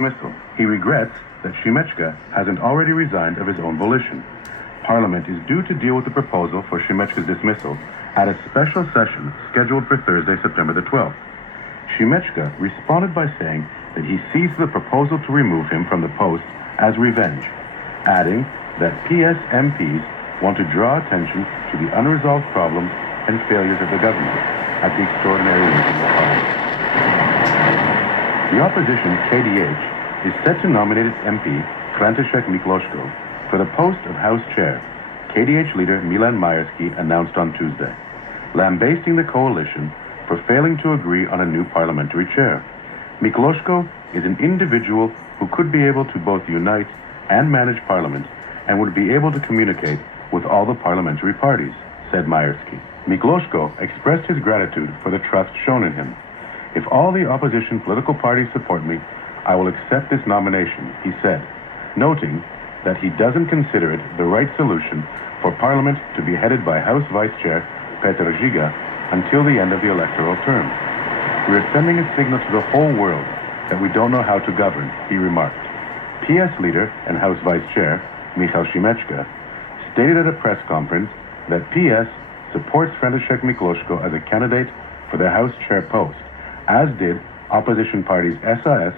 dismissal. He regrets that Shimechka hasn't already resigned of his own volition. Parliament is due to deal with the proposal for Shimechka's dismissal at a special session scheduled for Thursday, September the 12th. Shimechka responded by saying that he sees the proposal to remove him from the post as revenge, adding that PS MPs want to draw attention to the unresolved problems and failures of the government at the extraordinary meeting of Parliament. The opposition, KDH, is set to nominate its MP, František Mikloško, for the post of House Chair. KDH leader Milan Majerski announced on Tuesday, lambasting the coalition for failing to agree on a new parliamentary chair. Mikloško is an individual who could be able to both unite and manage parliament and would be able to communicate with all the parliamentary parties, said Majerski. Mikloško expressed his gratitude for the trust shown in him. If all the opposition political parties support me, I will accept this nomination, he said, noting that he doesn't consider it the right solution for Parliament to be headed by House Vice Chair Petr Žiga until the end of the electoral term. We are sending a signal to the whole world that we don't know how to govern, he remarked. PS leader and House Vice Chair Michal Šimečka stated at a press conference that PS supports František Mikloško as a candidate for the House Chair post, as did opposition parties SAS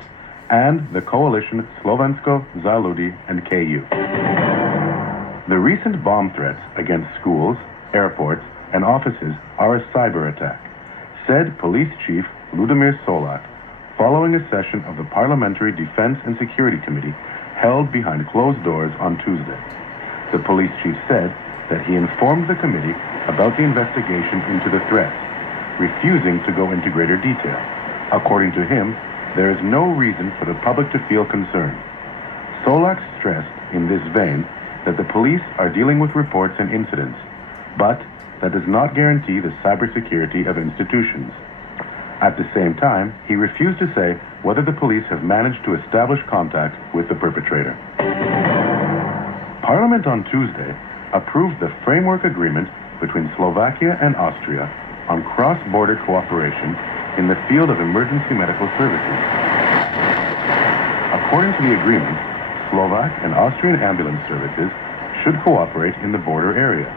and the coalition Slovensko za ľudí and KU. The recent bomb threats against schools, airports, and offices are a cyber attack, said Police Chief Ľudomír Solák, following a session of the Parliamentary Defense and Security Committee held behind closed doors on Tuesday. The police chief said that he informed the committee about the investigation into the threats, refusing to go into greater detail. According to him, there is no reason for the public to feel concerned. Solak stressed in this vein that the police are dealing with reports and incidents, but that does not guarantee the cybersecurity of institutions. At the same time, he refused to say whether the police have managed to establish contact with the perpetrator. Parliament on Tuesday approved the framework agreement between Slovakia and Austria on cross-border cooperation in the field of emergency medical services. According to the agreement, Slovak and Austrian ambulance services should cooperate in the border areas.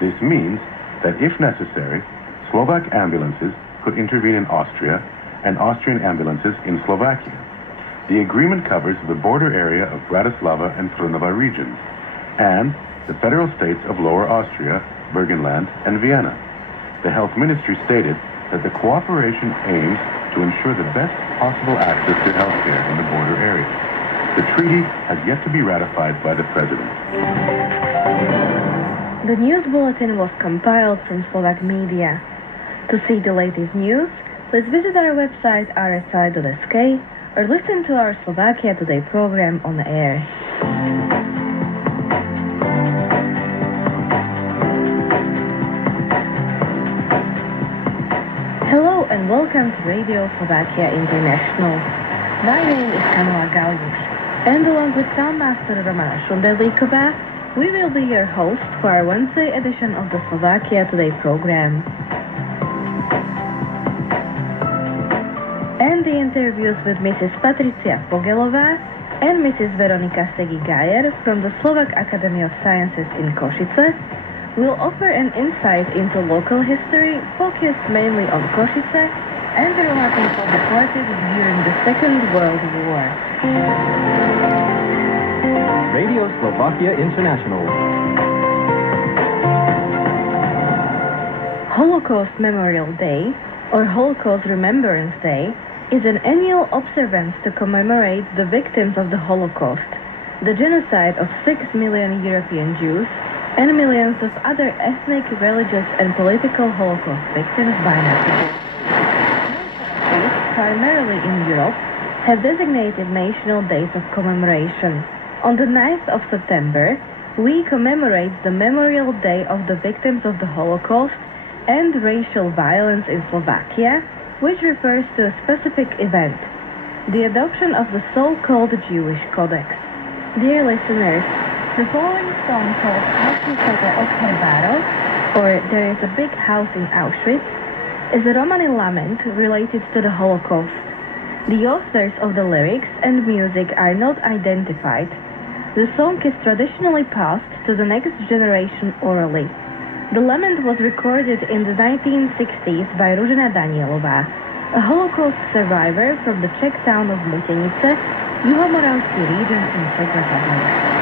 This means that if necessary, Slovak ambulances could intervene in Austria and Austrian ambulances in Slovakia. The agreement covers the border area of Bratislava and Trnava regions and the federal states of Lower Austria, Burgenland, and Vienna. The health ministry stated that the cooperation aims to ensure the best possible access to health care in the border areas. The treaty has yet to be ratified by the President. The news bulletin was compiled from Slovak media. To see the latest news, please visit our website rsi.sk or listen to our Slovakia Today program on the air. Hello and welcome to Radio Slovakia International. My name is Kamila Gaudiš, and along with Soundmaster Romana Šundelíková, we will be your host for our Wednesday edition of the Slovakia Today program. And the interviews with Mrs. Patricia Fogelová and Mrs. Veronika Segi-Gajer from the Slovak Academy of Sciences in Košice will offer an insight into local history focused mainly on Košice and the role people deported during the Second World War. Radio Slovakia International. Holocaust Memorial Day, or Holocaust Remembrance Day, is an annual observance to commemorate the victims of the Holocaust, the genocide of 6 million European Jews and millions of other ethnic, religious, and political Holocaust victims by Nazis. Primarily in Europe, have designated national days of commemoration. On the 9th of September, we commemorate the Memorial Day of the Victims of the Holocaust and Racial Violence in Slovakia, which refers to a specific event, the adoption of the so-called Jewish Codex. Dear listeners, the following song called or There is a Big House in Auschwitz, is a Romani lament related to the Holocaust. The authors of the lyrics and music are not identified. The song is traditionally passed to the next generation orally. The lament was recorded in the 1960s by Ružena Danielová, a Holocaust survivor from the Czech town of Mutenice, Juhomoravský region in Czech Republic.